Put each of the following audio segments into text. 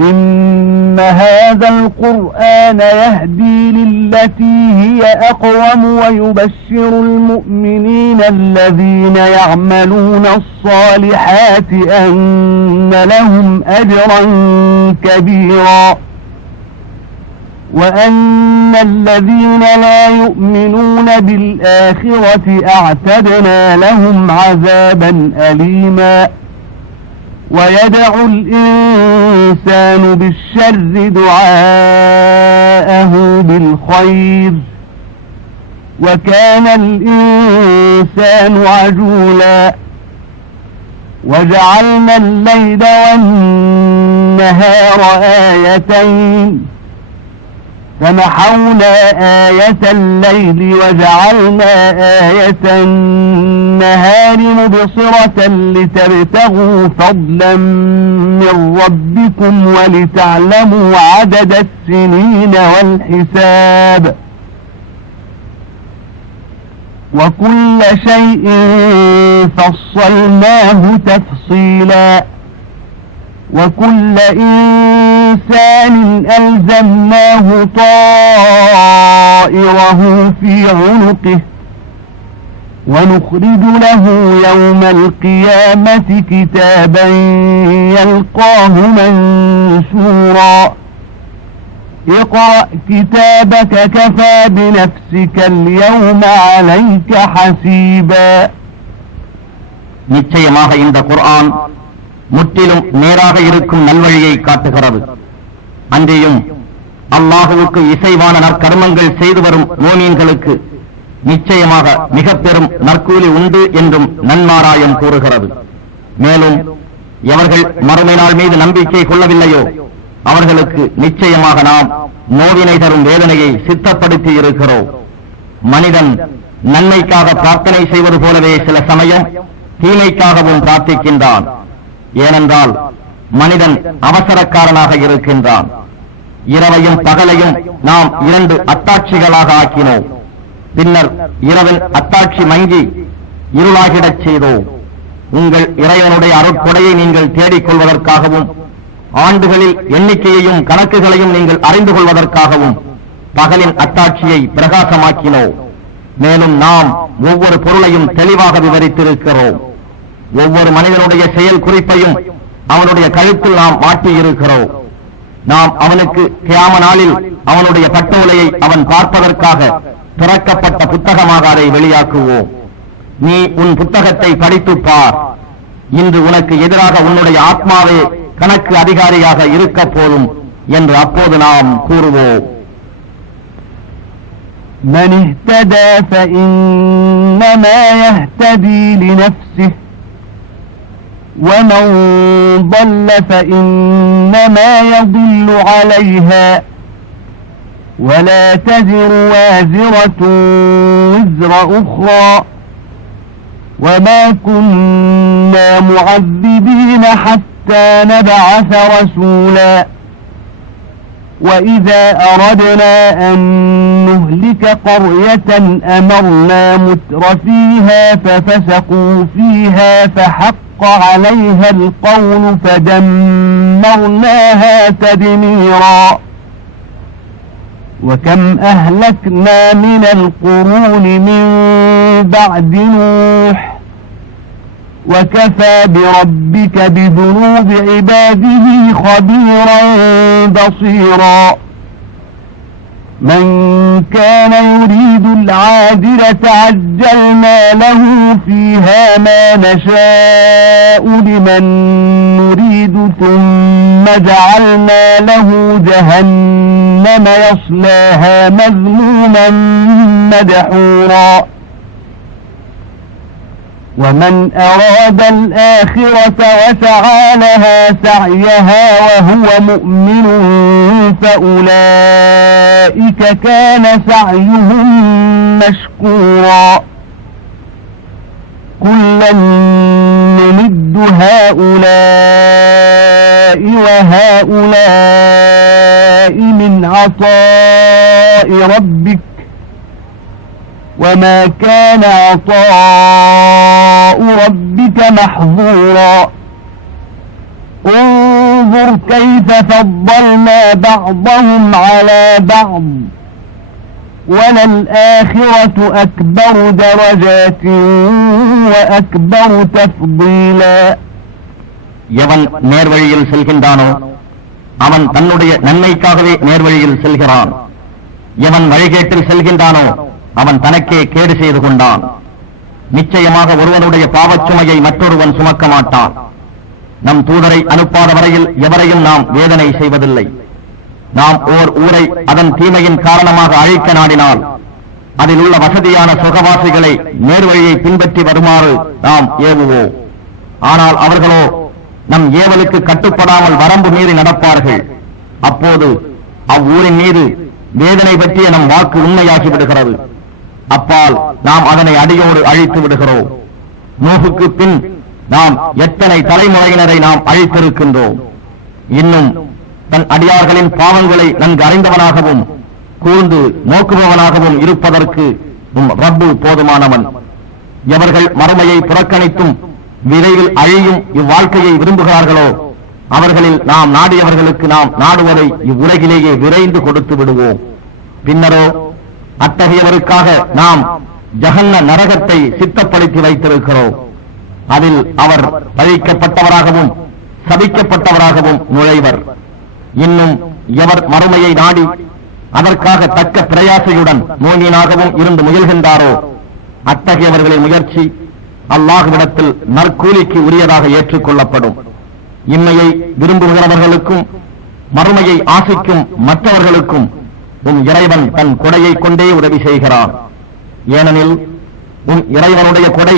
إن هذا القرآن يهدي للتي هي أقوم ويبشر المؤمنين الذين يعملون الصالحات أن لهم أجرا كبيرا وأن الذين لا يؤمنون بالآخرة أعتدنا لهم عذابا أليما ويدع الإنسان بالشر دعاءه بالخير وكان الإنسان عجولا وجعلنا الليل والنهار آيتين فمحونا آية الليل وجعلنا آية النهار مبصرة لتبتغوا فضلا من ربكم ولتعلموا عدد السنين والحساب وكل شيء فصلناه تفصيلا وكل إنسان ألزمناه طائره في عنقه ونخرج له يوم القيامة كتابا يلقاه منشورا اقرأ كتابك كفى بنفسك اليوم عليك حسيبا. நிச்சயமாக இந்த குர்ஆன் முற்றிலும் நேராக இருக்கும் நல்வழியை காட்டுகிறது. அன்றையும் அல்லாஹுவுக்கு இசைவான நற்கர்மங்கள் செய்து வரும் மோமீன்களுக்கு நிச்சயமாக மிக பெரும் நற்கூலி உண்டு என்றும் நன்மாராயம் கூறுகிறது. மேலும் எவர்கள் மறுமை நாள் மீது நம்பிக்கை கொள்ளவில்லையோ அவர்களுக்கு நிச்சயமாக நாம் நோவினை தரும் வேதனையை சித்தப்படுத்தி இருக்கிறோம். மனிதன் நன்மைக்காக பிரார்த்தனை செய்வது போலவே சில சமயம் தீமைக்காகவும் பிரார்த்திக்கின்றான். ஏனென்றால் மனிதன் அவசரக்காரனாக இருக்கின்றான். இரவையும் பகலையும் நாம் இரண்டு அத்தாட்சிகளாக ஆக்கினோம். பின்னர் இரவில் அத்தாட்சி மங்கி இருளாகிடச் செய்தோம். உங்கள் இறைவனுடைய அருட்கொடையை நீங்கள் தேடிக் கொள்வதற்காகவும் ஆண்டுகளில் எண்ணிக்கையையும் கணக்குகளையும் நீங்கள் அறிந்து கொள்வதற்காகவும் பகலின் அத்தாட்சியை பிரகாசமாக்கினோம். மேலும் நாம் ஒவ்வொரு பொருளையும் தெளிவாக விவரித்திருக்கிறோம். ஒவ்வொரு மனிதனுடைய செயல் குறிப்பையும் அவனுடைய கழுத்தில் நாம் மாட்டியிருக்கிறோம். நாம் அவனுக்கு கியாம நாளில் அவனுடைய பட்டோலையை அவன் பார்ப்பதற்காக திறக்கப்பட்ட புத்தகமாக அதை வெளியாக்குவோம். நீ உன் புத்தகத்தை படித்துப் பார். இன்று உனக்கு எதிராக உன்னுடைய ஆத்மாவே கணக்கு அதிகாரியாக இருக்க போதும் என்று அப்போது நாம் கூறுவோம். من اهتدى فإنما يهتدي لنفسه ومن ضل فإنما يضل عليها ولا تزر وازرة وزر أخرى وما كنا معذبين حتى نبعث رسولا وإذا أردنا أن نهلك قرية أمرنا متر فيها ففسقوا فيها فحق عليها القول فدمرناها تدميرا وكم أهلكنا من القرون من بعد نوح وكفى بربك بذنوب عباده خبيرا بصيرا من كان يريد العاجلة عجلنا له فيها ما نشاء لمن نريد ثم جعلنا له جهنم يصلاها مذموما مدحورا ومن أراد الآخرة وسعى لها سعيها وهو مؤمن فأولئك كان سعيهم مشكورا كلا نمد هؤلاء وهؤلاء من عطاء ربك وما كان عطاء ربك محظورا انظر كيف فضلنا بعضهم على بعض وللآخرة أكبر درجات وأكبر تفضيلا. எவன் நேர்வழியில் செல்கின்றானோ அவன் தன்னுடைய நன்மைக்காகவே நேர்வழியில் செல்கிறான். எவன் வழிகேட்டில் செல்கின்றானோ அவன் தனக்கே கேடு செய்து கொண்டான். நிச்சயமாக ஒருவனுடைய பாவச்சுமையை மற்றொருவன் சுமக்க மாட்டான். நம் தூதரை அனுப்பாத வரையில் எவரையும் நாம் வேதனை செய்வதில்லை. நாம் ஓர் ஊரை அதன் தீமையின் காரணமாக அழிக்க நாடினால் அதில் உள்ள வசதியான சுகவாசிகளை நேர்வழியை பின்பற்றி வருமாறு நாம் ஏவுவோம். ஆனால் அவர்களோ நம் ஏவலுக்கு கட்டுப்படாமல் வரம்பு மீறி நடப்பார்கள். அப்போது அவ்வூரின் மீது வேதனை பற்றிய நம் வாக்கு உண்மையாகி விடுகிறது. அப்பால் நாம் அதனை அடியோடு அழித்து விடுகிறோம். நூஹுக்கு பின் நாம் எத்தனை தலைமுறையினரை நாம் அழித்திருக்கின்றோம். இன்னும் தன் அடியார்களின் பாவங்களை நன்கு அறிந்தவனாகவும் கூர்ந்து நோக்குபவனாகவும் இருப்பதற்கு ரப்பு போதுமானவன். எவர்கள் மறுமையை புறக்கணித்தும் விரைவில் அழியும் இவ்வாழ்க்கையை விரும்புகிறார்களோ அவர்களில் நாம் நாடியவர்களுக்கு நாம் நாடுவதை இவ்வுலகிலேயே விரைந்து கொடுத்து விடுவோம். பின்னரோ அத்தகையவருக்காக நாம் ஜஹன்ன நரகத்தை சித்தப்படுத்தி வைத்திருக்கிறோம். அதில் அவர் பழிக்கப்பட்டவராகவும் சபிக்கப்பட்டவராகவும் நுழைவர். இன்னும் எவர் மறுமையை நாடி அதற்காக தக்க பிரயாசையுடன் மோனியனாகவும் இருந்து முயல்கின்றாரோ அத்தகையவர்களின் முயற்சி அல்லாஹ்விடத்தில் நற்கூலிக்கு உரியதாக ஏற்றுக்கொள்ளப்படும். இம்மையை விரும்புகிறவர்களுக்கும் மறுமையை ஆசிக்கும் மற்றவர்களுக்கும் உன் இறைவன் தன் கொடையை கொண்டே உதவி செய்கிறான். ஏனெனில் உன் இறைவனுடைய கொடை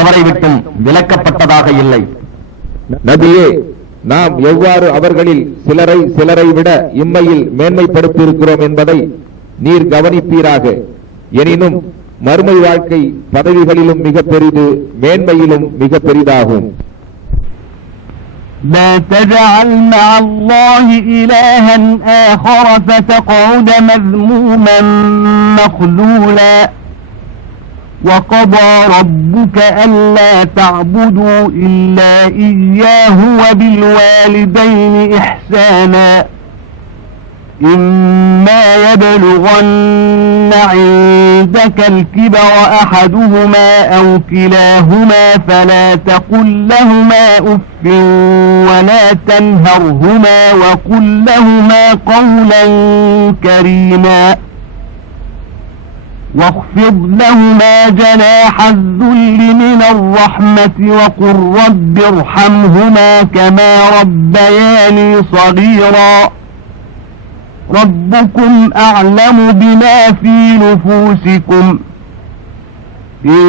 எவரை விட்டும் விலக்கப்பட்டதாக இல்லை. நபியே, நாம் எவ்வாறு அவர்களில் சிலரை விட இம்மையில் மேன்மைப்படுத்தியிருக்கிறோம் என்பதை நீர் கவனிப்பீராக. எனினும் மறுமை வாழ்க்கை பதவிகளிலும் மிக பெரிது, மேன்மையிலும் மிக பெரிதாகும். لا تجعل مع الله إلها آخر فتقعد مذموما مخذولا. وقضى ربك ألا تعبدوا إلا إياه وبالوالدين إحسانا. إما يبلغن عندك الكبر أحدهما أو كلاهما فلا تقل لهما أف ولا تنهرهما وقل لهما قولا كريما. واخفض لهما جناح الذل من الرحمة وقل رب ارحمهما كما ربياني صغيرا. ربكم أعلم بما في نفوسكم إن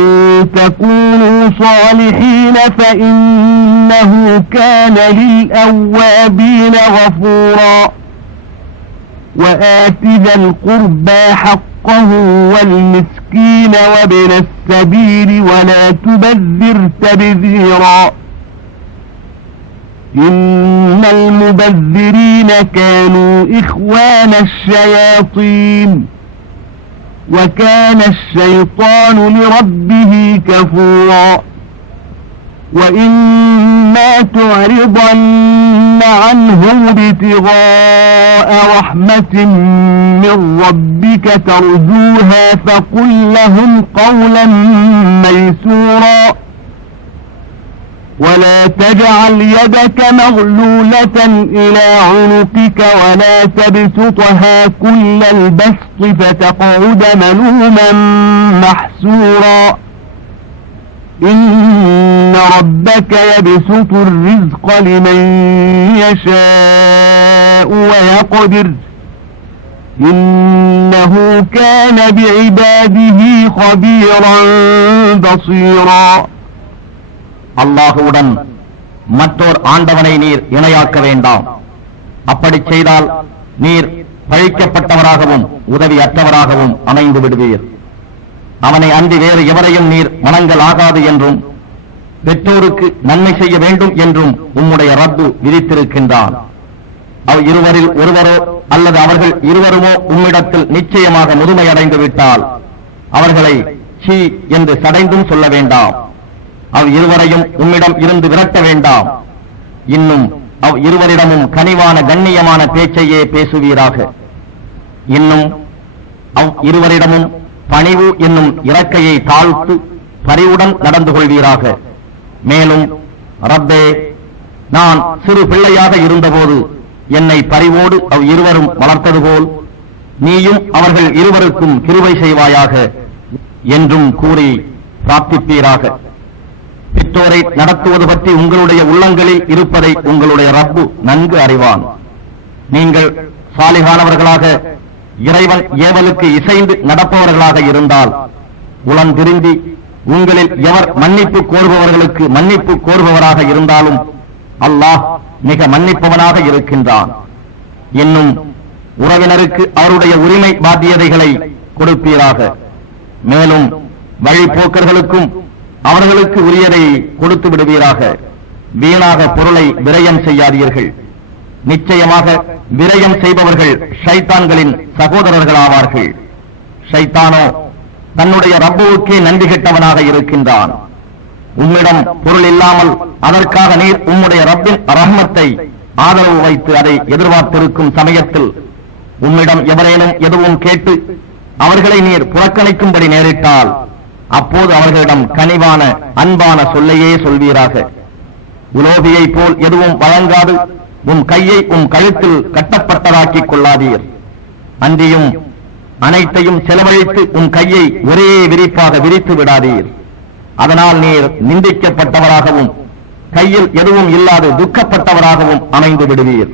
تكونوا صالحين فإنه كان للأوابين غفورا. وآت ذا القربى حقه والمسكين وابن السبيل ولا تبذر تبذيرا. إن المبذرين كانوا إخوان الشياطين وكان الشيطان لربه كفورا. وإما تعرضن عنهم ابتغاء رحمة من ربك ترجوها فقل لهم قولا ميسورا. ولا تجعل يدك مغلولة إلى عنقك ولا تبسطها كل البسط فتقعد ملوما محسورا. إن ربك يبسط الرزق لمن يشاء ويقدر إنه كان بعباده خبيرا بصيرا. அல்லாஹுவுடன் மற்றோர் ஆண்டவனை நீர் இணையாக்க வேண்டாம். அப்படி செய்தால் நீர் பழிக்கப்பட்டவராகவும் உதவியற்றவராகவும் அமைந்து விடுவீர். அவனை அன்றி வேறு எவரையும் நீர் வணங்கல் ஆகாது என்றும் பெற்றோருக்கு நன்மை செய்ய வேண்டும் என்றும் உம்முடைய ரப்பு விதித்திருக்கின்றான். இருவரில் ஒருவரோ அல்லது அவர்கள் இருவருமோ உம்மிடத்தில் நிச்சயமாக முதுமையடைந்து விட்டால் அவர்களை சீ என்று சடைந்தும் சொல்ல வேண்டாம். இருவரையும் உம்மிடம் இருந்து விரட்ட வேண்டாம். இன்னும் அவ் இருவரிடமும் கனிவான கண்ணியமான பேச்சையே பேசுவீராக. இன்னும் அவ் இருவரிடமும் பணிவு என்னும் இறக்கையை தாழ்த்து பரிவுடன் நடந்து கொள்வீராக. மேலும் ரப்பே, நான் சிறு பிள்ளையாக இருந்தபோது என்னை பரிவோடு அவ் இருவரும் வளர்த்தது போல் நீயும் அவர்கள் இருவருக்கும் கிருபை செய்வாயாக என்றும் கூறி பிரார்த்திப்பீராக. பெற்றோரை நடத்துவது பற்றி உங்களுடைய உள்ளங்களில் இருப்பதை உங்களுடைய ரப்பு நன்கு அறிவான். நீங்கள் சாலிகானவர்களாக இறைவன் ஏவலுக்கு இசைந்து நடப்பவர்களாக இருந்தால் உளம் திருந்தி உங்களில் எவர் மன்னிப்பு கோருபவர்களுக்கு மன்னிப்பு கோருபவராக இருந்தாலும் அல்லாஹ் மிக மன்னிப்பவனாக இருக்கின்றான். இன்னும் உறவினருக்கு அவருடைய உரிமை பாத்தியதைகளை கொடுப்பீராக. மேலும் வழிபோக்கர்களுக்கும் அவர்களுக்கு உரியதை கொடுத்து விடுவீராக. வீணாக பொருளை விரயம் செய்யாதீர்கள். நிச்சயமாக விரயம் செய்பவர்கள் ஷைத்தான்களின் சகோதரர்களாவார்கள். ஷைத்தானோ தன்னுடைய ரப்புவுக்கே நன்றி கெட்டவனாக இருக்கின்றான். உம்மிடம் பொருள் இல்லாமல் அதற்காக நீர் உம்முடைய ரப்பின் ரஹ்மத்தை ஆதரவு வைத்து அதை எதிர்பார்த்திருக்கும் சமயத்தில் உம்மிடம் எவரேனும் எதுவும் கேட்டு அவர்களை நீர் புறக்கணிக்கும்படி நேரிட்டால் அப்போது அவர்களிடம் கனிவான அன்பான சொல்லையே சொல்வீராக. உலோபியைப் போல் எதுவும் வழங்காது உம் கையை உம் கழுத்தில் கட்டப்பட்டதாக்கிக் கொள்ளாதீர். அன்றியும் அனைத்தையும் செலவழித்து உம் கையை ஒரே விரிப்பாக விரித்து விடாதீர். அதனால் நீர் நிந்திக்கப்பட்டவராகவும் கையில் எதுவும் இல்லாது துக்கப்பட்டவராகவும் அமைந்து விடுவீர்.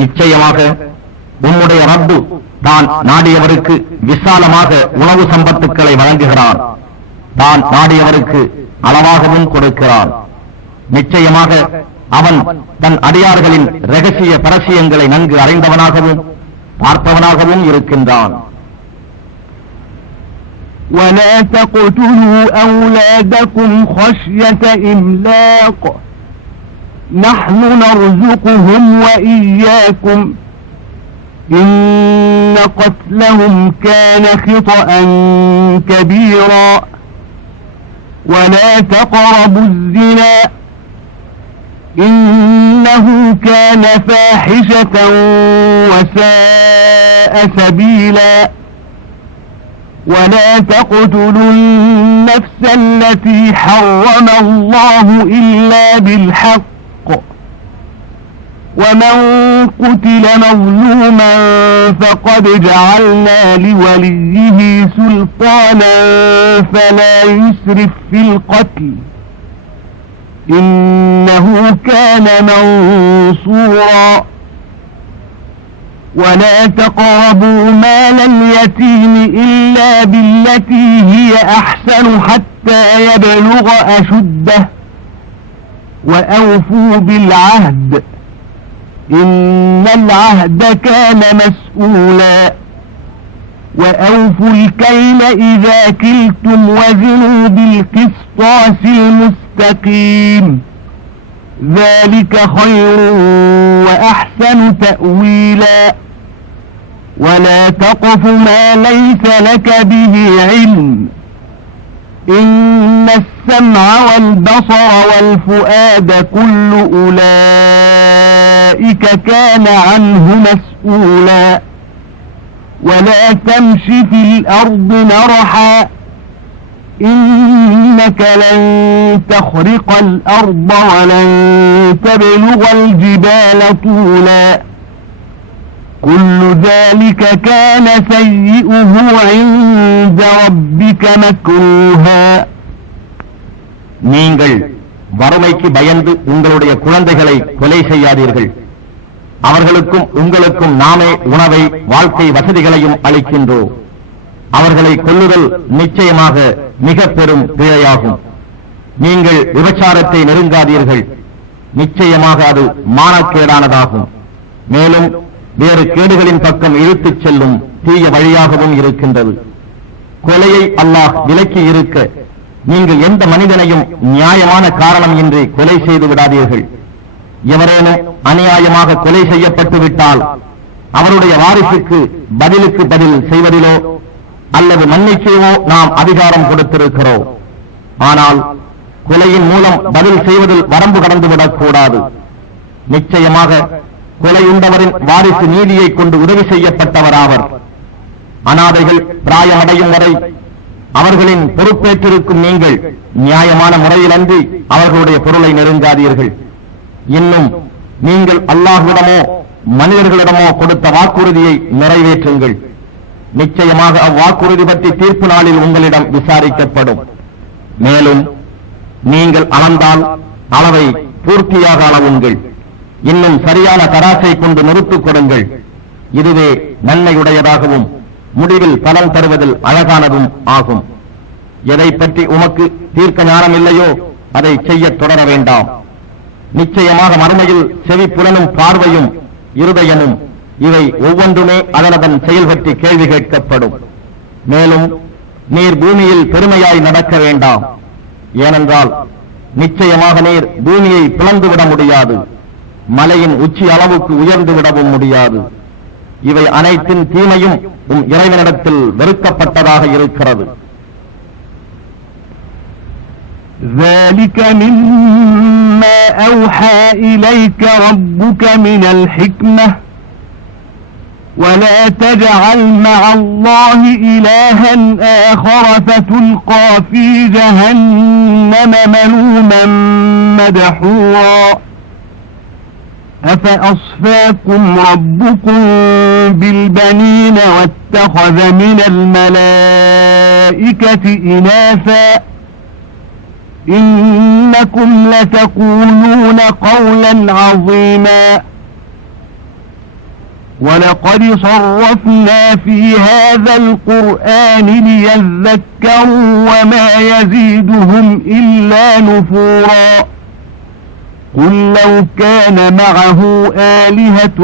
நிச்சயமாக உம்முடைய ரப்பு தான் நாடியவருக்கு விசாலமாக உணவு சம்பத்துக்களை வழங்குகிறான். தான் நாடியவருக்கு அளவாகவும் கொடுக்கிறான். நிச்சயமாக அவன் தன் அடியார்களின் ரகசிய பரசியங்களை நன்கு அறிந்தவனாகவும் பார்ப்பவனாகவும் இருக்கின்றான். ولا تقتلوا أولادكم خشية إملاق نحن نرزقهم وإياكم إن قتلهم كان خطأ كبيرا ولا تقربوا الزنا إنه كان فاحشة وساء سبيلا ولا تقتلوا النفس التي حرم الله إلا بالحق ومن قتل مظلوما فقد جعلنا لوليه سلطانا فلا يسرف في القتل إنه كان منصورا ولا تقربوا مال اليتيم إلا بالتي هي أحسن حتى يبلغ أشده وأوفوا بالعهد إن العهد كان مسؤولا وأوفوا الكيل إذا كلتم وزنوا بالقسطاس المستقيم ذلك خير وأحسن تأويلا ولا تقف ما ليس لك به علم إن السمع والبصر والفؤاد كل أولئك كان عنه مسؤولا ولا تمش في الأرض مرحا إنك لن تخرق الأرض ولن تبلغ الجبال طولا كل ذلك كان سيئه عند ربك مكروها நீங்கள் வறுமைக்கு பயந்து உங்களுடைய குழந்தைகளை கொலை செய்யாதீர்கள். அவர்களுக்கும் உங்களுக்கும் நாமே உணவை வாழ்க்கை வசதிகளையும் அளிக்கின்றோம். அவர்களை கொல்லுதல் நிச்சயமாக மிக பெரும் பிழையாகும். நீங்கள் விபச்சாரத்தை நெருங்காதீர்கள். நிச்சயமாக அது மானக்கேடானதாகும். மேலும் வேறு கேடுகளின் பக்கம் இழுத்துச் செல்லும் தீய வழியாகவும் இருக்கின்றது. கொலையை அல்லாஹ் விலக்கி இருக்க நீங்கள் எந்த மனிதனையும் நியாயமான காரணம் இன்றி கொலை செய்து விடாதீர்கள். எவரேனும் அநியாயமாக கொலை செய்யப்பட்டு விட்டால் அவருடைய வாரிசுக்கு பதிலுக்கு பதில் செய்வதிலோ அல்லது மன்னிக்கவோ நாம் அதிகாரம் கொடுத்திருக்கிறோம். ஆனால் கொலையின் மூலம் பதில் செய்வதில் வரம்பு கடந்துவிடக் கூடாது. நிச்சயமாக கொலையுண்டவரின் வாரிசு நீதியை கொண்டு உதவி செய்யப்பட்டவராவர். அனாதைகள் பிராயமடையும் வரை அவர்களின் பொறுப்பேற்றிருக்கும் நீங்கள் நியாயமான முறையிலன்றி அவர்களுடைய பொருளை நெருங்காதீர்கள். இன்னும் நீங்கள் அல்லாஹ்விடமோ மனிதர்களிடமோ கொடுத்த வாக்குறுதியை நிறைவேற்றுங்கள். நிச்சயமாக அவ்வாக்குறுதி பற்றி தீர்ப்பு நாளில் உங்களிடம் விசாரிக்கப்படும். மேலும் நீங்கள் அளந்தால் அளவை பூர்த்தியாக அளவுங்கள். இன்னும் சரியான தராசை கொண்டு நிறுத்துக் கொடுங்கள். இதுவே நன்மையுடையதாகவும் முடிவில் பலன் தருவதில் அழகானதும் ஆகும். எதை பற்றி உமக்கு தீர்க்க ஞானம் இல்லையோ அதை செய்யத் தொடர வேண்டாம். நிச்சயமாக மறுமையில் செவிப்புலனும் பார்வையும் இருதயமும் இவை ஒவ்வொன்றுமே அதனதன் செயல் பற்றி கேள்வி கேட்கப்படும். மேலும் நீர் பூமியில் பெருமையாய் நடக்க வேண்டாம். ஏனென்றால் நிச்சயமாக நீர் பூமியை பிளந்துவிட முடியாது, மலையின் உச்சி அளவுக்கு உயர்ந்து விடவும் முடியாது. இவை அனைத்தின் தீமையும் உம் இறைவனிடத்தில் வெறுக்கப்பட்டதாக இருக்கிறது. ذلك مما أوحى إليك ربك من الحكمة ولا تجعل مع الله إلها آخر فتلقى في جهنم ملوما مدحورا أفأصفاكم ربكم بالبنين واتخذ من الملائكة إناثا إنكم لتقولون قولا عظيما ولقد صرفنا في هذا القرآن ليذكروا وما يزيدهم إلا نفورا قل لو كان معه آلهة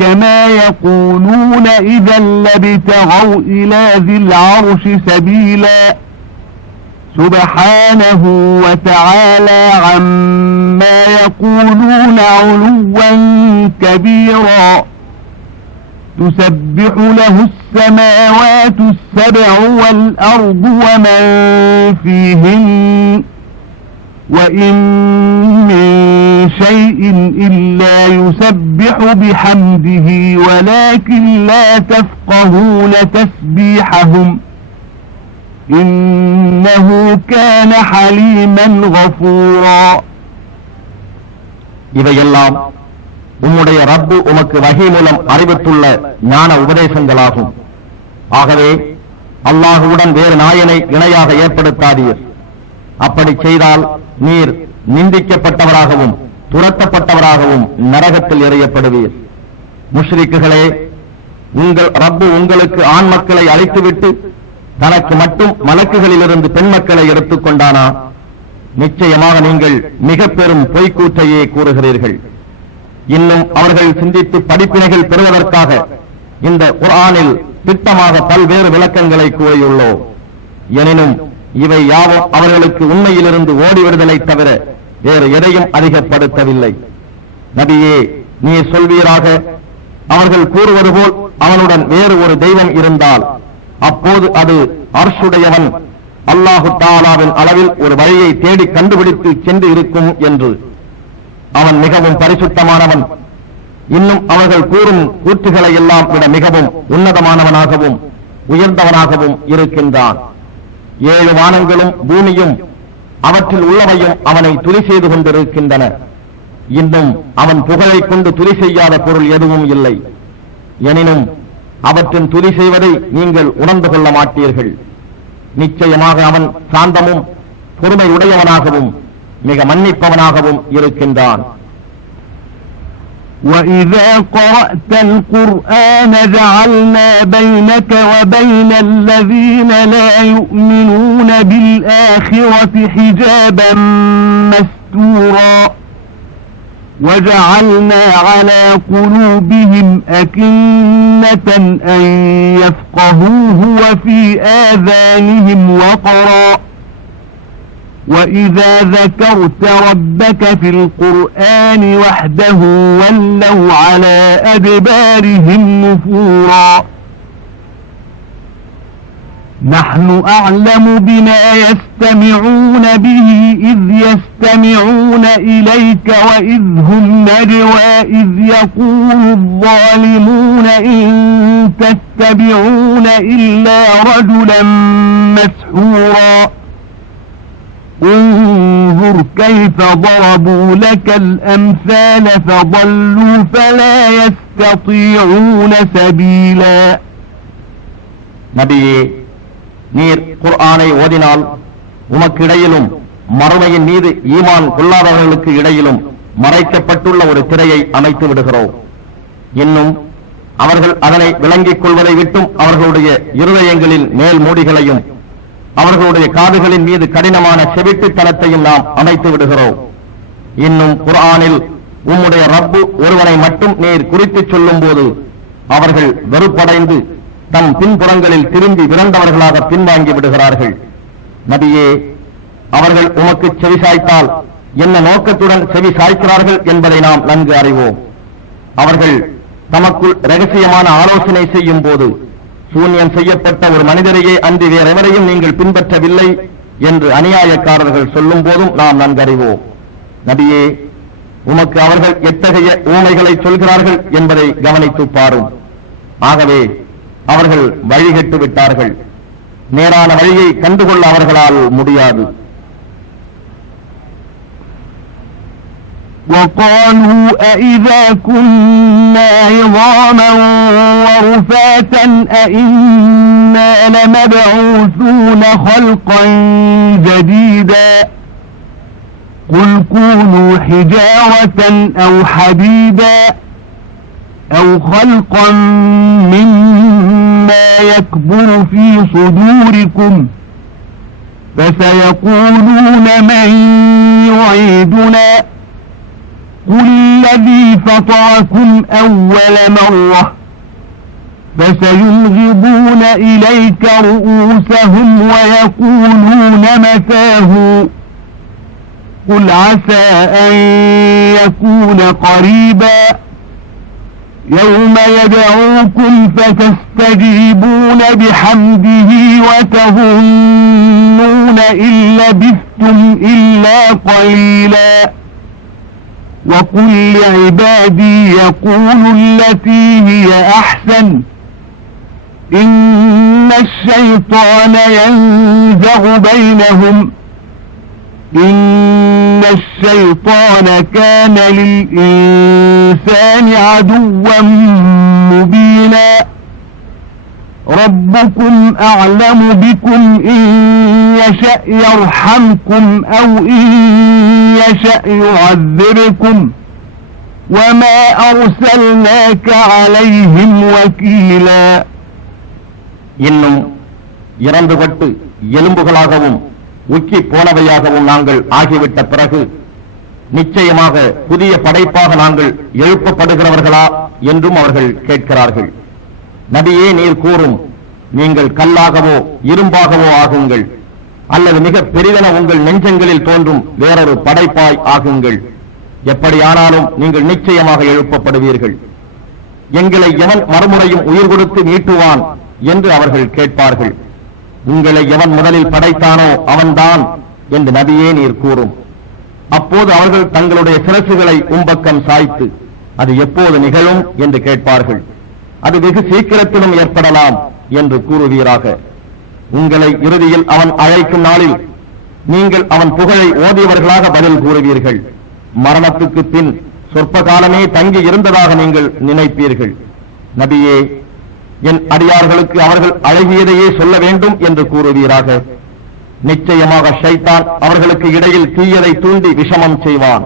كما يقولون إذا لابتغوا إلى ذي العرش سبيلا سبحانه وتعالى عما يقولون علوا كبيرا تسبح له السماوات السبع والأرض ومن فيهن وإن من شيء إلا يسبح بحمده ولكن لا تفقهون تسبيحهم إنه كان حليما غفورا இவையெல்லாம் உம்முடைய ரப்பு உமக்கு வஹி மூலம் அறிவித்துள்ள ஞான உபதேசங்களாகும். ஆகவே அல்லாஹுவுடன் வேறு நாயனை இணையாக ஏற்படுத்தாதீர். அப்படி செய்தால் நீர் நிந்திக்கப்பட்டவராகவும் துரத்தப்பட்டவராகவும் நரகத்தில் எறியப்படுவீர். முஷ்ரிக்குகளே, உங்கள் ரப்பு உங்களுக்கு ஆண் மக்களை அழைத்துவிட்டு தனக்கு மட்டும் மலக்குகளிலிருந்து பெண் மக்களை எடுத்துக் கொண்டானா? நிச்சயமாக நீங்கள் மிக பெரும் பொய்க்கூற்றையே கூறுகிறீர்கள். இன்னும் அவர்கள் சிந்தித்து படிப்பினைகள் பெறுவதற்காக இந்த குர்ஆனில் திட்டமாக பல்வேறு விளக்கங்களை கூறியுள்ளோம். எனினும் இவை யாவும் அவர்களுக்கு உண்மையிலிருந்து ஓடிவிடுதலை தவிர வேறு எதையும் அதிகப்படுத்தவில்லை. நபியே, நீர் சொல்வீராக, அவர்கள் கூறுவது போல் அவனுடன் வேறு ஒரு தெய்வம் இருந்தால் அப்போது அது அர்ஷுடையவன் அல்லாஹு தஆலாவின் அளவில் ஒரு வழியை தேடி கண்டுபிடித்து சென்று இருக்கும் என்று. அவன் மிகவும் பரிசுத்தமானவன். இன்னும் அவர்கள் கூறும் கூற்றுகளை எல்லாம் விட மிகவும் உன்னதமானவனாகவும் உயர்ந்தவனாகவும் இருக்கின்றான். 7 வானங்களும் பூமியும் அவற்றில் உள்ளவையும் அவனை துதி செய்து கொண்டிருக்கின்றன. இன்னும் அவன் புகழை கொண்டு துதி செய்யாத பொருள் எதுவும் இல்லை. எனினும் அவற்றின் துதி செய்வதை நீங்கள் உணர்ந்து கொள்ள மாட்டீர்கள். நிச்சயமாக அவன் சாந்தமும் பொறுமை உடையவனாகவும் மிக மன்னிப்பவனாகவும் இருக்கின்றான். وَإِذَا قَرَأْتَ الْقُرْآنَ جَعَلْنَا بَيْنَكَ وَبَيْنَ الَّذِينَ لَا يُؤْمِنُونَ بِالْآخِرَةِ حِجَابًا مَسْتُورًا وَجَعَلْنَا عَلَى قُلُوبِهِمْ أَكِنَّةً أَن يَفْقَهُوهُ وَفِي آذَانِهِمْ وَقْرًا وَإِذَا ذَكَرْتَ رَبَّكَ فِي الْقُرْآنِ وَحْدَهُ وَلَّوْا عَلَى أَدْبَارِهِمْ نُفُورًا نحن أعلم بما يستمعون به إذ يستمعون إليك وإذ هم نجوى إذ يقول الظالمون إن تتبعون إلا رجلا مسحورا انظر كيف ضربوا لك الأمثال فضلوا فلا يستطيعون سبيلا. நபியே, நீர் குர்ஆனை ஓதினால் உமக்கிடையிலும் மறுமையின் மீது ஈமான் கொள்ளாதவர்களுக்கு இடையிலும் மறைக்கப்பட்டுள்ள ஒரு திரையை அமைத்து விடுகிறோம். இன்னும் அவர்கள் அதனை விளங்கிக் கொள்வதை விட்டும் அவர்களுடைய இருதயங்களில் மேல் மூடிகளையும் அவர்களுடைய காதுகளின் மீது கடினமான செவிட்டுத்தனத்தையும் நாம் அமைத்து விடுகிறோம். இன்னும் குர்ஆனில் உம்முடைய ரப்பு ஒருவனை மட்டும் நீர் குறித்துச் சொல்லும் போது அவர்கள் வெறுப்படைந்து தம் பின்புறங்களில் திரும்பி விரண்டவர்களாக பின்வாங்கி விடுகிறார்கள். நபியே, அவர்கள் உமக்கு செவிசாய்த்தால் என்ன நோக்கத்துடன் செவி சாய்க்கிறார்கள் என்பதை நாம் நன்கு அறிவோம். அவர்கள் தமக்குள் ரகசியமான ஆலோசனை செய்யும் போது சூன்யம் செய்யப்பட்ட ஒரு மனிதரையே அன்றி வேறெவரையும் நீங்கள் பின்பற்றவில்லை என்று அநியாயக்காரர்கள் சொல்லும் போதும் நாம் நன்கறிவோம். நபியே, உமக்கு அவர்கள் எத்தகைய ஊமைகளை சொல்கிறார்கள் என்பதை கவனித்து பாரும். ஆகவே அவர்கள் வழிகெட்டு விட்டார்கள். நேரான வழியை கண்டுகொள்ள அவர்களால் முடியாது. وقالوا أئذا كنا عظاما ورفاتا أئنا لمبعوثون خلقا جديدا قل كونوا حجارة أو حديدا أو خلقا مما يكبر في صدوركم فسيقولون من يعيدنا قل الذي فطركم أول مرة فسينغضون إليك رؤوسهم ويقولون متاه قل عسى أن يكون قريبا يوم يدعوكم فتستجيبون بحمده وتظنون إن لبثتم إلا قليلا وقل لعبادي يقولوا التي هي أحسن إن الشيطان ينزغ بينهم إن الشيطان كان للإنسان عدوا مبينا ربكم أعلم بكم إن يشأ يرحمكم أو إن يشأ يعذبكم وما أرسلناك عليهم وكيلا. இன்னும் இறந்துபட்டு எலும்புகளாகவும் உக்கி போனவையாகவும் நாங்கள் ஆகிவிட்ட பிறகு நிச்சயமாக புதிய படைப்பாக நாங்கள் எழுப்பப்படுகிறவர்களா என்றும் அவர்கள் கேட்கிறார்கள். நபியே, நீர் கூறும், நீங்கள் கல்லாகவோ இரும்பாகவோ ஆகுங்கள், அல்லது மிக பெரிதென உங்கள் நெஞ்சங்களில் தோன்றும் வேறொரு படைப்பாய் ஆகுங்கள். எப்படியானாலும் நீங்கள் நிச்சயமாக எழுப்பப்படுவீர்கள். எங்களை எவன் மறுமுறையும் உயிர் கொடுத்து மீட்டுவான் என்று அவர்கள் கேட்பார்கள். உங்களை எவன் முதலில் படைத்தானோ அவன்தான் என்று நபியே நீர் கூறும். அப்போது அவர்கள் தங்களுடைய சிரசுகளை உம்பக்கம் சாய்த்து அது எப்போது நிகழும் என்று கேட்பார்கள். அது வெகு சீக்கிரத்திலும் ஏற்படலாம் என்று கூறுவீராக. உங்களை இறுதியில் அவன் அழைக்கும் நாளில் நீங்கள் அவன் புகழை ஓதியவர்களாக பதில் கூறுவீர்கள். மரணத்துக்கு பின் சொற்ப காலமே தங்கி இருந்ததாக நீங்கள் நினைப்பீர்கள். நபியே, என் அடியார்களுக்கு அவர்கள் அழகியதையே சொல்ல வேண்டும் என்று கூறுவீராக. நிச்சயமாக ஷைத்தான் அவர்களுக்கு இடையில் தீயதை தூண்டி விஷமம் செய்வான்.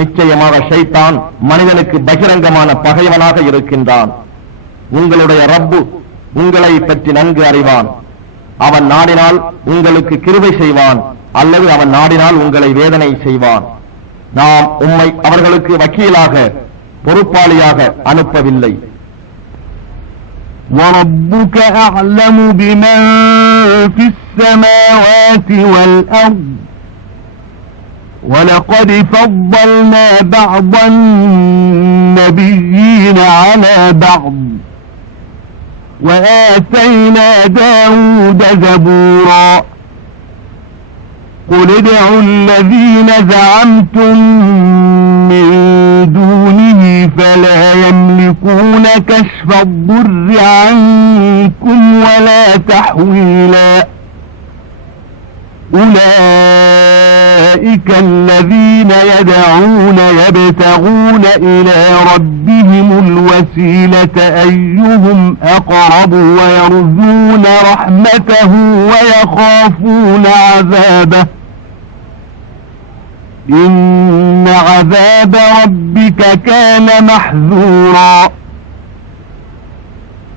நிச்சயமாக ஷைத்தான் மனிதனுக்கு பகிரங்கமான பகைவனாக இருக்கின்றான். உங்களுடைய ரப்பு உங்களை பற்றி நன்கு அறிவான். அவன் நாடினால் உங்களுக்கு கிருபை செய்வான், அல்லது அவன் நாடினால் உங்களை வேதனை செய்வான். நாம் உம்மை அவர்களுக்கு வக்கீலாக பொறுப்பாளியாக அனுப்பவில்லை. وَرَبُّكَ أَعْلَمُ بِمَنْ فِي السَّمَاوَاتِ وَالْأَرْضِ وَلَقَدْ فَضَّلْنَا بَعْضَ النَّبِيِّينَ عَلَى بَعْضٍ وآتينا داود زبورا قل ادعوا الذين زعمتم من دونه فلا يملكون كشف الضر عنكم ولا تحويلا أولئك الذين يدعون يبتغون إلى ربهم الوسيلة أيهم أقرب ويرجون رحمته ويخافون عذابه إن عذاب ربك كان محذورا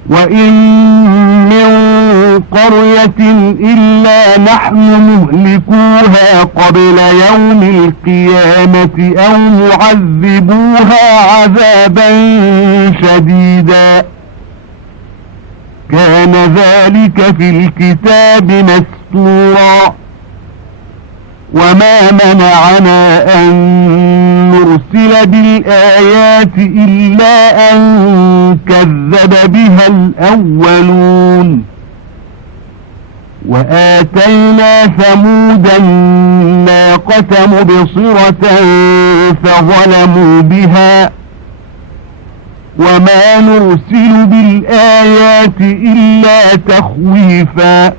وإن من قرية إلا نحن مهلكوها قبل يوم القيامة أو معذبوها عذابا شديدا كان ذلك في الكتاب مسطورا وما منعنا أن نرسل بالآيات إلا أن كذب بها الأولون وآتينا ثمود الناقة مبصرة فظلموا بها وما نرسل بالآيات إلا تخويفا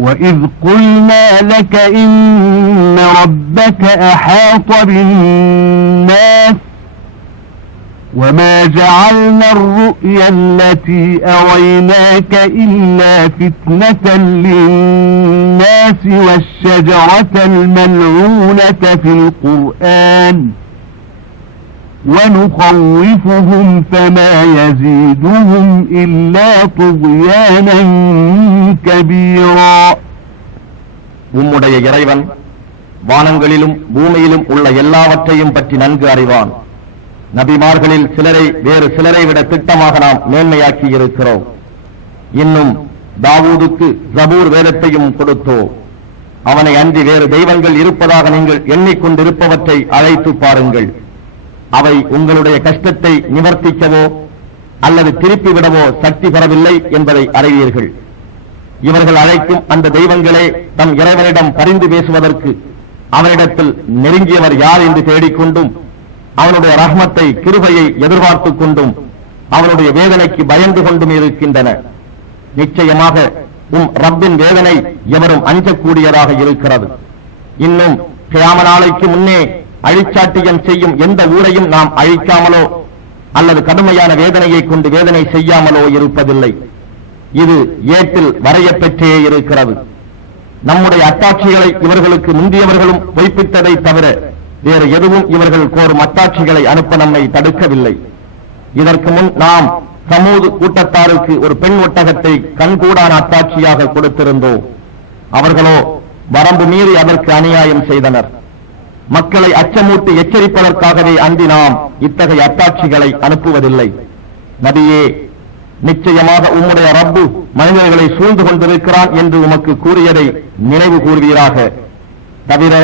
وإذ قلنا لك إن ربك أحاط بالناس وما جعلنا الرؤيا التي أريناك إلا فتنة للناس والشجرة الملعونة في القرآن ونخوفهم فما يزيدهم إلا طغيانا كبيرا உம்முடைய இறைவன் வானங்களிலும் பூமியிலும் உள்ள எல்லாவற்றையும் பற்றி நன்கு அறிவான். நபிமார்களில் சிலரை வேறு சிலரை விட திட்டமாக நாம் மேன்மையாக்கி இருக்கிறோம். இன்னும் தாவூதுக்கு ஜபூர் வேதத்தையும் கொடுத்தோம். அவனை அன்றி வேறு தெய்வங்கள் இருப்பதாக நீங்கள் எண்ணிக்கொண்டிருப்பவற்றை அழைத்து பாருங்கள். அவை உங்களுடைய கஷ்டத்தை நிவர்த்திக்கவோ அல்லது திருப்பிவிடவோ சக்தி பெறவில்லை என்பதை அறிவீர்கள். இவர்கள் அழைக்கும் அந்த தெய்வங்களே தம் இறைவனிடம் பரிந்து பேசுவதற்கு அவனிடத்தில் நெருங்கியவர் யார் என்று தேடிக்கொண்டும் அவனுடைய ரஹ்மத்தை கிருபையை எதிர்பார்த்துக் கொண்டும் அவனுடைய வேதனைக்கு பயந்து கொண்டும் இருக்கின்றன. நிச்சயமாக ரப்பின் வேதனை எவரும் அஞ்சக்கூடியதாக இருக்கிறது. இன்னும் கியாம நாளைக்கு முன்னே அழிச்சாட்டியம் செய்யும் எந்த ஊரையும் நாம் அழிக்காமலோ அல்லது கடுமையான வேதனையை கொண்டு வேதனை செய்யாமலோ இருப்பதில்லை. இது ஏட்டில் வரையப்பெற்றே இருக்கிறது. நம்முடைய அத்தாட்சிகளை இவர்களுக்கு முந்தியவர்களும் பொய்ப்பித்ததை தவிர வேறு எதுவும் இவர்கள் கோரும் அத்தாட்சிகளை அனுப்ப நம்மை தடுக்கவில்லை. இதற்கு முன் நாம் சமூது கூட்டத்தாருக்கு ஒரு பெண் ஒட்டகத்தை கண்கூடான அத்தாட்சியாக கொடுத்திருந்தோம். அவர்களோ வரம்பு மீறி அதற்கு அநியாயம் செய்தனர். மக்களை அச்சமூட்டி எச்சரிப்பதற்காகவே அன்றி நாம் இத்தகைய அத்தாட்சிகளை அனுப்புவதில்லை. நபியே, நிச்சயமாக உம்முடைய ரப்பு மனிதர்களை சூழ்ந்து கொண்டிருக்கிறான் என்று உமக்கு கூறியதை நினைவு கூறுவீராக. தவிர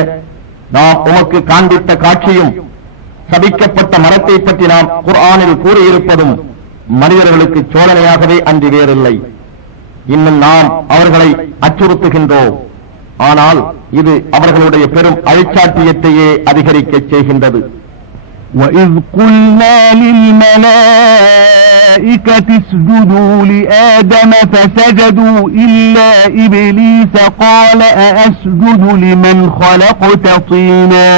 நாம் உமக்கு காண்பித்த காட்சியும் சபிக்கப்பட்ட மரத்தை பற்றி நாம் குர்ஆனில் கூறியிருப்பதும் மனிதர்களுக்கு சோதனையாகவே அன்றி வேறில்லை. இன்னும் நாம் அவர்களை அச்சுறுத்துகின்றோம். ஆனால் இது அவர்களுடைய பெரும் அழிச்சாட்டியத்தையே அதிகரிக்கச் செய்கின்றது. وَإِذْ قُلْنَا لِلْمَلَائِكَةِ اسْجُدُوا لِآدَمَ فَسَجَدُوا إِلَّا إِبْلِيسَ قَالَ أَأَسْجُدُ لِمَنْ خَلَقْتَ طِينًا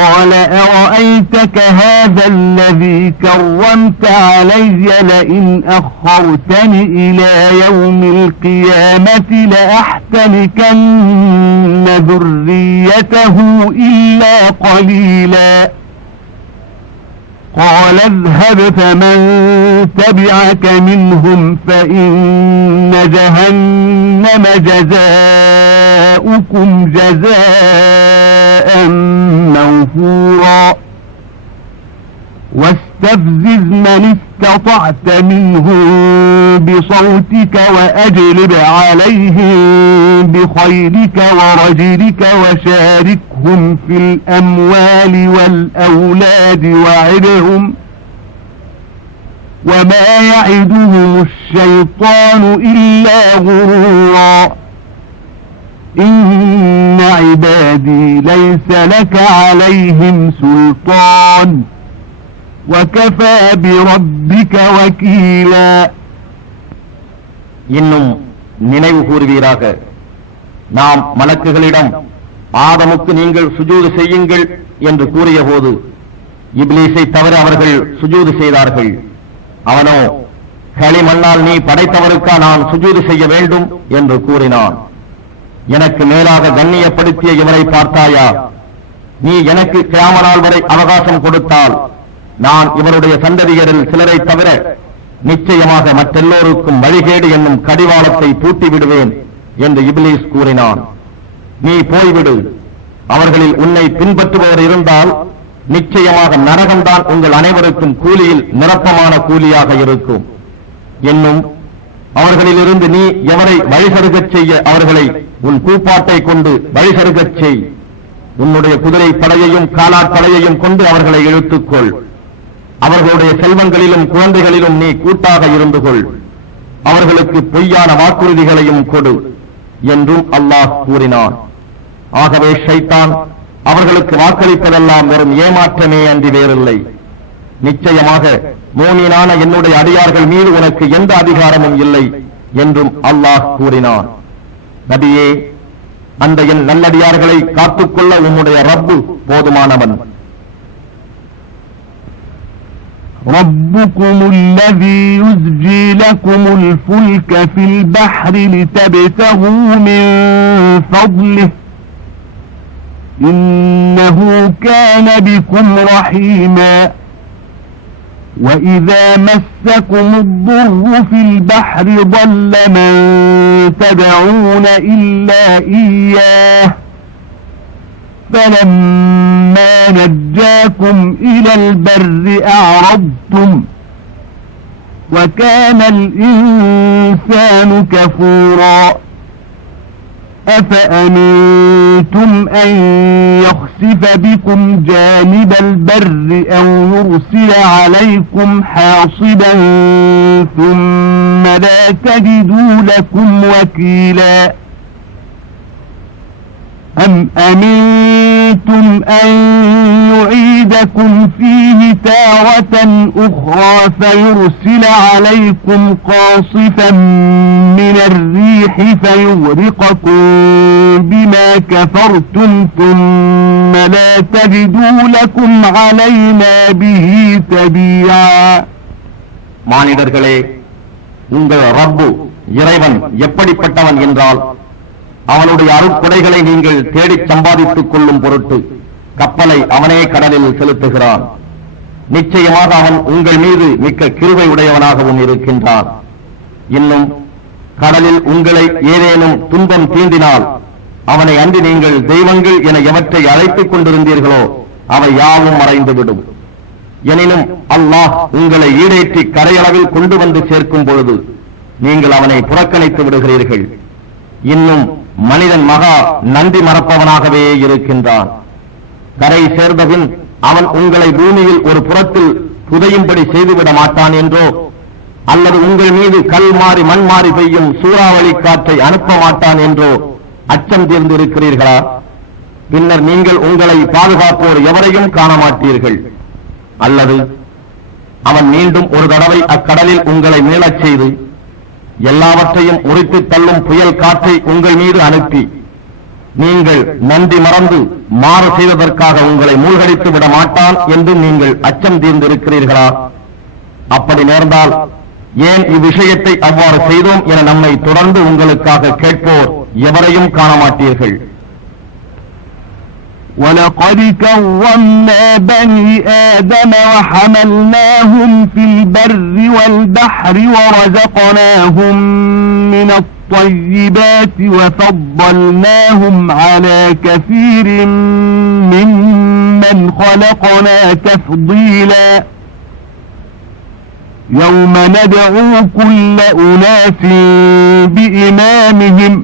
قال أرأيتك هذا الذي كرمت علي لئن أخرتني إلى يوم القيامة لأحتنكن ذريته إلا قليلا قال اذهب فمن تبعك منهم فإن جهنم جزاؤكم جزاء موفورا واستفزز من استطعت منهم بصوتك وأجلب عليهم بخيلك ورجلك وشاركهم في الأموال والأولاد وعدهم وما يعدهم الشيطان إلا غرورا إن عبادي ليس لك عليهم سلطان وكفى بربك وكيلا. இன்னும் நினைவு கூறுவீராக, நாம் மலக்குகளிடம் ஆதமுக்கு நீங்கள் சுஜூது செய்யுங்கள் என்று கூறிய போது இப்லீஸை தவிர அவர்கள் சுஜூது செய்தார்கள். அவனோ, களிமண்ணால் நீ படைத்தவருக்கா நான் சுஜூது செய்ய வேண்டும் என்று கூறினான். எனக்கு மேலாக கண்ணியப்படுத்திய இவரை பார்த்தாயா? நீ எனக்கு கியாமத் நாள் வரை அவகாசம் கொடுத்தால் நான் இவருடைய சந்ததியரில் சிலரை தவிர நிச்சயமாக மற்றெல்லோருக்கும் வழிகேடு என்னும் கடிவாளத்தை பூட்டி விடுவேன் என்று இப்லீஸ் கூறினான். நீ போய்விடு, அவர்களில் உன்னை பின்பற்றுபவர் இருந்தால் நிச்சயமாக நரகம்தான் உங்கள் அனைவருக்கும் கூலியில் நிரப்பமான கூலியாக இருக்கும். இன்னும் அவர்களிலிருந்து நீ எவரை வழிசருகச் செய்ய அவர்களை உன் கூப்பாட்டை கொண்டு வழிசருகச் செய். உன்னுடைய குதிரை படையையும் காலாட்படையையும் கொண்டு அவர்களை இழுத்துக்கொள். அவர்களுடைய செல்வங்களிலும் குழந்தைகளிலும் நீ கூட்டாக இருந்து கொள். அவர்களுக்கு பொய்யான வாக்குறுதிகளையும் கொடு என்றும் அல்லாஹ் கூறினான். ஆகவே ஷைத்தான் அவர்களுக்கு வாக்களிப்பதெல்லாம் வெறும் ஏமாற்றமே அன்றி வேறில்லை. நிச்சயமாக மூமினான என்னுடைய அடியார்கள் மீது உனக்கு எந்த அதிகாரமும் இல்லை என்றும் அல்லாஹ் கூறினான். நபியே, அந்த என் நல்லடியார்களை காத்துக்கொள்ள உன்னுடைய ரப்பு போதுமானவன். ربكم الذي يزجي لكم الفلك في البحر لتبتغوا من فضله إنه كان بكم رحيما وإذا مسكم الضر في البحر ضل من تدعون إلا إياه فلما نجاكم إلى البر أعرضتم وكان الإنسان كفورا أفأمنتم أن يخسف بكم جانب البر أو يرسل عليكم حاصبا ثم لا تجدوا لكم وكيلا أم أمنتم أن يعيدكم فيه تارة أخرى فيرسل عليكم قاصفا من الريح فيغرقكم بما كفرتم ثم لا تجدوا لكم علينا به تبيعا. மானிடர்களே, உங்கள் ரப்பு இறைவன் எப்படிப்பட்டவன் என்றால், அவனுடைய அருட்கொடைகளை நீங்கள் தேடிச் சம்பாதித்துக் கொள்ளும் பொருட்டு கப்பலை அவனே கடலில் செலுத்துகிறான். நிச்சயமாக அவன் உங்கள் மீது மிக்க கிருபை உடையவனாகவும் இருக்கின்றான். இன்னும் கடலில் உங்களை ஏதேனும் துன்பம் தீண்டினால் அவனை அன்றி நீங்கள் தெய்வங்கள் என எவற்றை அழைத்துக் கொண்டிருந்தீர்களோ அவை யாவும் மறைந்துவிடும். எனினும் அல்லாஹ் உங்களை ஈடேற்றி கரையளவில் கொண்டு வந்து சேர்க்கும் பொழுது நீங்கள் அவனை புறக்கணித்து விடுகிறீர்கள். இன்னும் மனிதன் மகா நன்றி மறப்பவனாகவே இருக்கின்றான். கரை சேர்ந்தபின் அவன் உங்களை பூமியில் ஒரு புறத்தில் புதையும்படி செய்துவிட மாட்டான் என்றோ, அல்லது உங்கள் மீது கல் மாறி மண் மாறி பெய்யும் சூறாவளி காற்றை அனுப்ப மாட்டான் என்றோ அச்சம் தீர்ந்திருக்கிறீர்களா? பின்னர் நீங்கள் உங்களை பாதுகாப்போர் எவரையும் காண மாட்டீர்கள். அல்லது அவன் மீண்டும் ஒரு தடவை அக்கடலில் உங்களை மீளச் செய்து எல்லாவற்றையும் உரித்துத் தள்ளும் புயல் காற்றை உங்கள் மீது அனுப்பி நீங்கள் நன்றி மறந்து மாறு செய்வதற்காக உங்களை மூழ்கடித்து விட மாட்டான் என்று நீங்கள் அச்சம் தீர்ந்திருக்கிறீர்களா? அப்படி நேர்ந்தால் ஏன் இவ்விஷயத்தை அவ்வாறு செய்தோம் என நம்மை தொடர்ந்து உங்களுக்காக கேட்போர் எவரையும் காண மாட்டீர்கள். وَلَقَدْ كَرَّمْنَا بَنِي آدَمَ وَحَمَلْنَاهُمْ فِي الْبَرِّ وَالْبَحْرِ وَرَزَقْنَاهُمْ مِنَ الطَّيِّبَاتِ وَفَضَّلْنَاهُمْ عَلَى كَثِيرٍ مِّمَّنْ خَلَقْنَا تَفْضِيلًا يَوْمَ نَدْعُو كُلَّ أُنَاسٍ بِإِمَامِهِمْ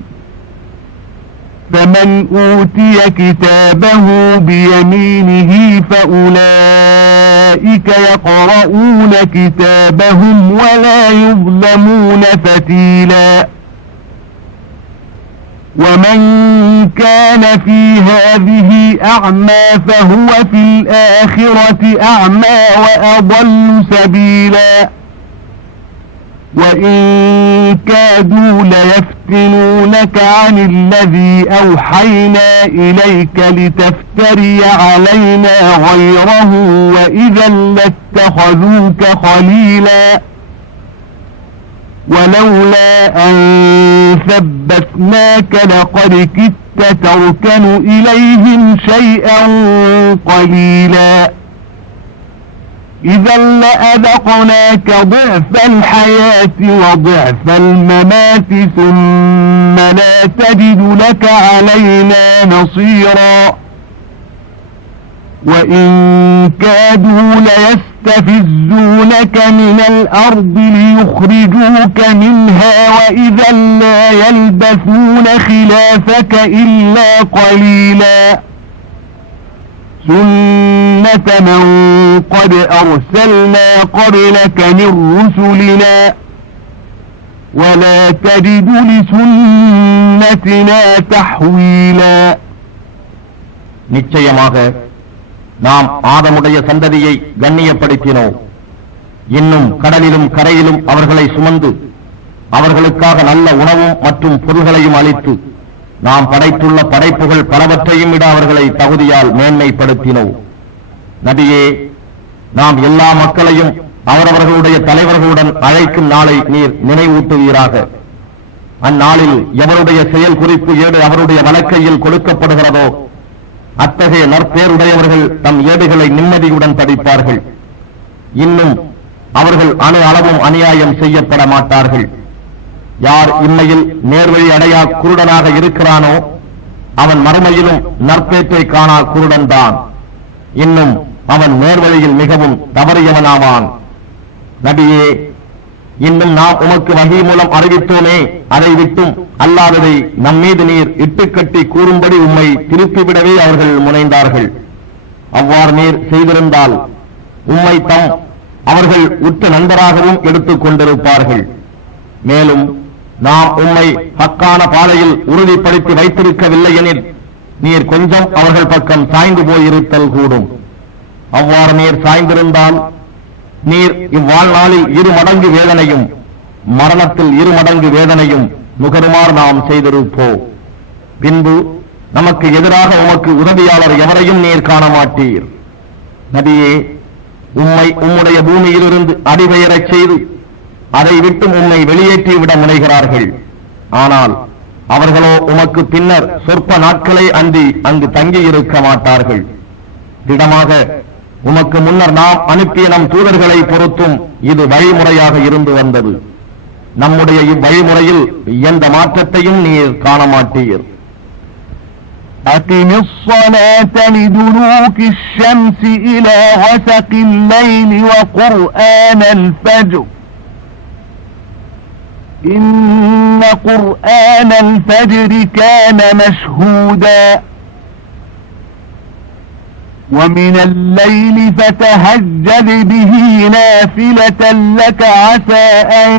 فمن أوتي كتابه بيمينه فأولئك أولئك يقرؤون كتابهم ولا يظلمون فتيلا ومن كان في هذه أعمى فهو في الآخرة أعمى وأضل سبيلا وإن كادوا ليفتنونك عن الذي أوحينا إليك لتفتري علينا غيره وإذا لاتخذوك خليلا ولولا أن ثبتناك لقد كدت تركن إليهم شيئا قليلا إذا لأذقناك ضعف الحياة وضعف الممات ثم لا تجد لك علينا نصيرا وإن كادوا ليستفزونك من الأرض ليخرجوك منها وإذا لا يلبثون خلافك إلا قليلا سنة من قد أرسلنا قبلك من رسلنا ولا تجد لسنتنا تحويلا நிச்சயமாக நாம் ஆதமுடைய சந்ததியை கண்ணியப்படுத்தினோம். இன்னும் கடலிலும் கரையிலும் அவர்களை சுமந்து அவர்களுக்காக நல்ல உணவும் மற்றும் பொருள்களையும் அளித்து நாம் படைத்துள்ள படைப்புகள் பலவற்றையும் விட அவர்களை தகுதியால் மேன்மைப்படுத்தினோம். நபியே, நாம் எல்லா மக்களையும் அவரவர்களுடைய தலைவர்களுடன் அழைக்கும் நாளை நீர் நினைவூட்டுவீராக. அந்நாளில் எவருடைய செயல் குறிப்பு ஏடு அவருடைய வழக்கையில் கொடுக்கப்படுகிறதோ அத்தகைய நற்பேருடையவர்கள் தம் ஏடுகளை நிம்மதியுடன் படிப்பார்கள். இன்னும் அவர்கள் அணு அளவும் அநியாயம் செய்யப்பட மாட்டார்கள். யார் இம்மையில் நேர்வழி அடையா குருடனாக இருக்கிறானோ அவன் மறுமையிலும் நற்பேற்றை காணா குருடன்தான். இன்னும் அவன் நேர்வழியில் மிகவும் தவறியவனாவான். நபியே, இன்னும் நாம் உமக்கு வஹீ மூலம் அறிவித்தோமே, அதை விட்டும் அல்லாததை நம்மீது நீர் இட்டுக்கட்டி கூறும்படி உம்மை திருப்பிவிடவே அவர்கள் முனைந்தார்கள். அவ்வாறு நீர் செய்திருந்தால் உம்மை தம் அவர்கள் உற்ற நண்பராகவும் எடுத்துக் கொண்டிருப்பார்கள். மேலும் நாம் உம்மை ஹக்கான பாதையில் உறுதிப்படுத்தி வைத்திருக்கவில்லை எனில் நீர் கொஞ்சம் அவர்கள் பக்கம் சாய்ந்து போயிருத்தல் கூடும். அவ்வாறு நீர் சாய்ந்திருந்தால் நீர் இவ்வாழ்நாளில் 2 மடங்கு வேதனையும் மரணத்தில் 2 மடங்கு வேதனையும் நுகருமாறு நாம் செய்திருப்போம். பின்பு நமக்கு எதிராக உமக்கு உதவியாளர் எவரையும் நீர் காண மாட்டீர். நபியே, உம்மை உம்முடைய பூமியிலிருந்து அடிபெயரச் செய்து அதை விட்டு உம்மை வெளியேற்றிவிட முனைகிறார்கள். ஆனால் அவர்களோ உமக்கு பின்னர் சொற்ப நாட்களை அன்றி அங்கு தங்கியிருக்க மாட்டார்கள். திடமாக உமக்கு முன்னர் நாம் அனுப்பிய நம் தூதர்களை பொறுத்தும் இது வழிமுறையாக இருந்து வந்தது. நம்முடைய இவ்வழிமுறையில் எந்த மாற்றத்தையும் நீர் காண மாட்டீர். أقم الصلاة لدلوك الشمس إلى غسق الليل وقرآن الفجر إن قرآن الفجر كان مشهودا ومن الليل فتهجد به نافلة لك عسى أن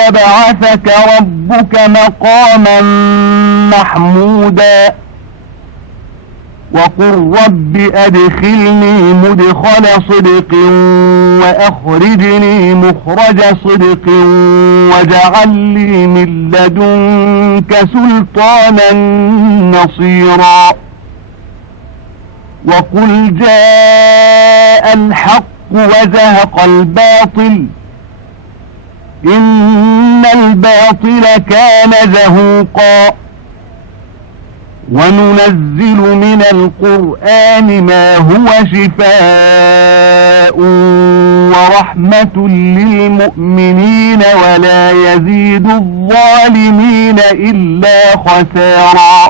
يبعثك ربك مقاما محمودا وقل رب أدخلني مدخل صدق وأخرجني مخرج صدق واجعل لي من لدنك سلطانا نصيرا وقل جاء الحق وزهق الباطل إن الباطل كان زهوقا وننزل من القرآن ما هو شفاء ورحمة للمؤمنين ولا يزيد الظالمين إلا خسارا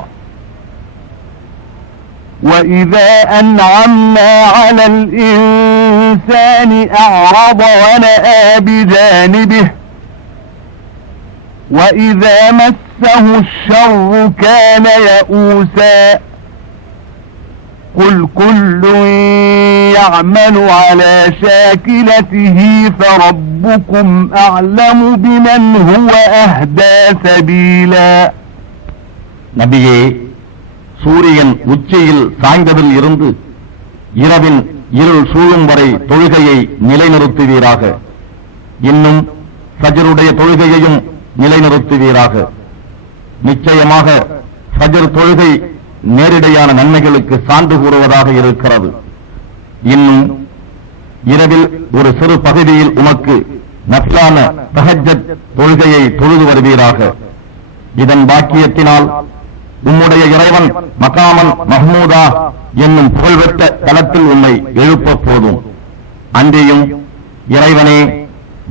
وإذا أنعمنا على الإنسان أعرض ونأى بجانبه وإذا مسه الشر كان يئوسا قل كل يعمل على شاكلته فربكم أعلم بمن هو أهدى سبيلا. நபியே, சூரியன் உச்சியில் சாய்ந்ததில் இருந்து இரவின் இருள் சூழும் வரை தொழுகையை நிலைநிறுத்துவீராக. இன்னும் ஃபஜ்ருடைய தொழுகையையும் நிலைநிறுத்துவீராக. நிச்சயமாக ஃபஜ்ர் தொழுகை நேரிடையான நன்மைகளுக்கு சான்று கூறுவதாக இருக்கிறது. இன்னும் இரவில் ஒரு சிறு பகுதியில் உமக்கு நஃபிலான தஹஜ்ஜத் தொழுகையை தொழுது வருவீராக. இதன் பாக்கியத்தினால் உம்முடைய இறைவன் மகாமன் மஹ்மூதா என்னும் புகழ்பெற்ற தலத்தில் உம்மை எழுப்ப போதும். அன்றியும் இறைவனே,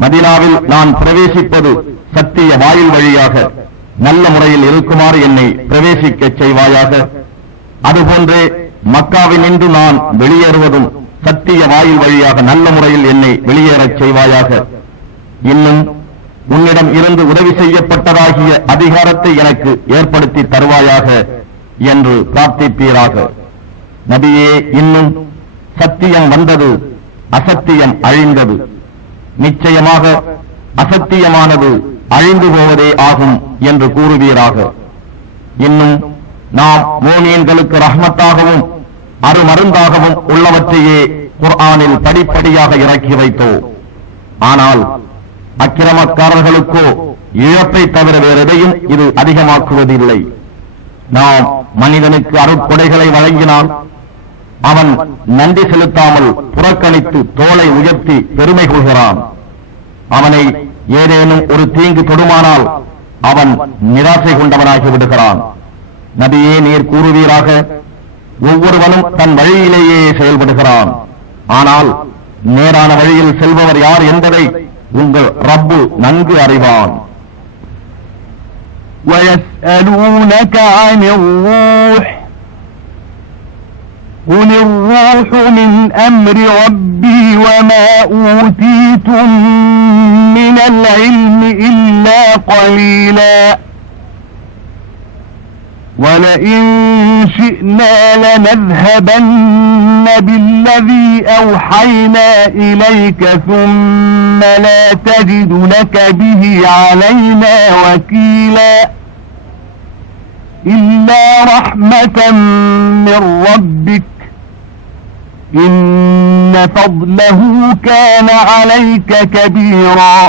மதீனாவில் நான் பிரவேசிப்பது சத்திய வாயில் வழியாக நல்ல முறையில் இருக்குமாறு என்னை பிரவேசிக்கச் செய்வாயாக. அதுபோன்றே மக்காவினின்று நான் வெளியேறுவதும் சத்திய வாயில் வழியாக நல்ல முறையில் என்னை வெளியேறச் செய்வாயாக. இன்னும் உன்னிடம் இருந்து உதவி செய்யப்பட்டதாகிய அதிகாரத்தை எனக்கு ஏற்படுத்தி தருவாயாக என்று பிரார்த்திப்பீராக. நபியே, இன்னும் சத்தியம் வந்தது, அசத்தியம் அழிந்தது. நிச்சயமாக அசத்தியமானது அழிந்து போவதே ஆகும் என்று கூறுவீராக. இன்னும் நாம் மோமியன்களுக்கு ரஹ்மத்தாகவும் அருமருந்தாகவும் உள்ளவற்றையே குர்ஆனில் படிப்படியாக இறக்கி வைத்தோம். ஆனால் அக்கிரமக்காரர்களுக்கோ இழப்பை தவிர வேறெதையும் இது அதிகமாக்குவதில்லை. நாம் மனிதனுக்கு அருட்கொடைகளை வழங்கினால் அவன் நன்றி செலுத்தாமல் புறக்கணித்து தோளை உயர்த்தி பெருமை கொள்கிறான். அவனை ஏதேனும் ஒரு தீங்கு தொடுமானால் அவன் நிராசை கொண்டவனாகி விடுகிறான். நபியே, நீர் கூறுவீராக, ஒவ்வொருவனும் தன் வழியிலேயே செயல்படுகிறான். ஆனால் நேரான வழியில் செல்பவர் யார் என்பதை உங்கள் ரப்பு நன்கு அறிவான். وَيَسْأَلُونَكَ عَنِ الرُّوحِ قُلِ الرُّوحُ مِنْ أَمْرِ رَبِّي وَمَا أُوتِيتُم مِّنَ الْعِلْمِ إِلَّا قَلِيلًا وَلَئِن شِئْنَا لَنَذْهَبَنَّ بِالَّذِي أَوْحَيْنَا إِلَيْكَ ثُمَّ لَا تَجِدُ لَكَ بِهِ عَلَيْنَا وَكِيلًا إِلَّا رَحْمَةً مِّن رَّبِّكَ إِنَّ فَضْلَهُ كَانَ عَلَيْكَ كَبِيرًا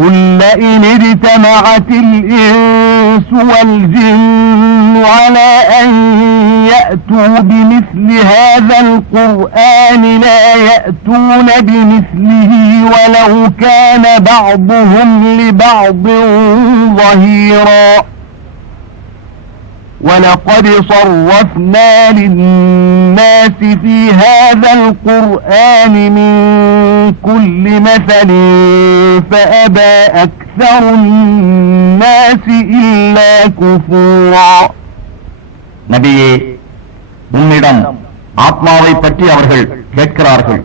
قُل لَّئِنِ اجْتَمَعَتِ الْإِنسُ وَالْجِنُّ عَلَىٰ أَن يَأْتُوا بِمِثْلِ هَٰذَا الْقُرْآنِ لَا يَأْتُونَ بِمِثْلِهِ وَلَوْ كَانَ بَعْضُهُمْ لِبَعْضٍ ظَهِيرًا وَلَقَدْ صَرَّفْنَا لِلنَّاسِ فِي هَذَا الْقُرْآنِ مِنْ كُلِّ مَثَلٍ فَأَبَى أَكْثَرُ النَّاسِ إِلَّا كُفُورًا. நபியே, உன்னிடம் ஆத்மாவை பற்றி அவர்கள் கேட்கிறார்கள்.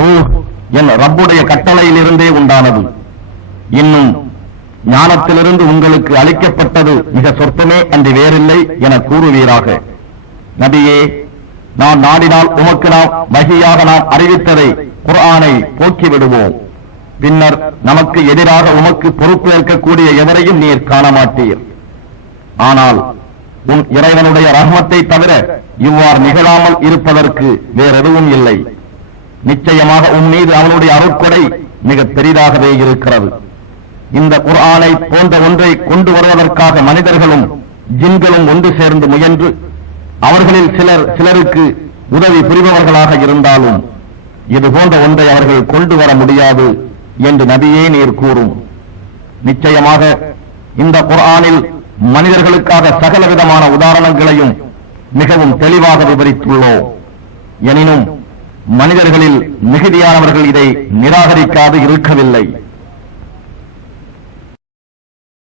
ரூஹ் என் ரப்புடைய கட்டளையிலிருந்தே உண்டானது. இன்னும் ஞானத்திலிருந்து உங்களுக்கு அளிக்கப்பட்டது மிக சொற்பமே அன்று வேறில்லை என கூறுவீராக. நபியே, நான் நாடினால் உமக்கு நாம் வஹியாக நாம் அறிவித்ததை குர்ஆனை போக்கிவிடுவோம். பின்னர் நமக்கு எதிராக உமக்கு பொறுப்பேற்கக்கூடிய எவரையும் நீர் காண மாட்டீர். ஆனால் உன் இறைவனுடைய ரஹ்மத்தை தவிர இவ்வாறு நிகழாமல் இருப்பதற்கு வேறெதுவும் இல்லை. நிச்சயமாக உன் மீது அவனுடைய அருட்கொடை மிக பெரிதாகவே இருக்கிறது. இந்த குர்ஆனை போன்ற ஒன்றை கொண்டு வருவதற்காக மனிதர்களும் ஜின்களும் ஒன்று சேர்ந்து முயன்று அவர்களில் சிலருக்கு உதவி புரிபவர்களாக இருந்தாலும் இது போன்ற ஒன்றை அவர்கள் கொண்டு வர முடியாது என்று நபியே நீர் கூறும். நிச்சயமாக இந்த குர்ஆனில் மனிதர்களுக்காக சகலவிதமான உதாரணங்களையும் மிகவும் தெளிவாக விவரித்துள்ளோம். எனினும் மனிதர்களில் மிகுதியானவர்கள் இதை நிராகரிக்காது இருக்கவில்லை.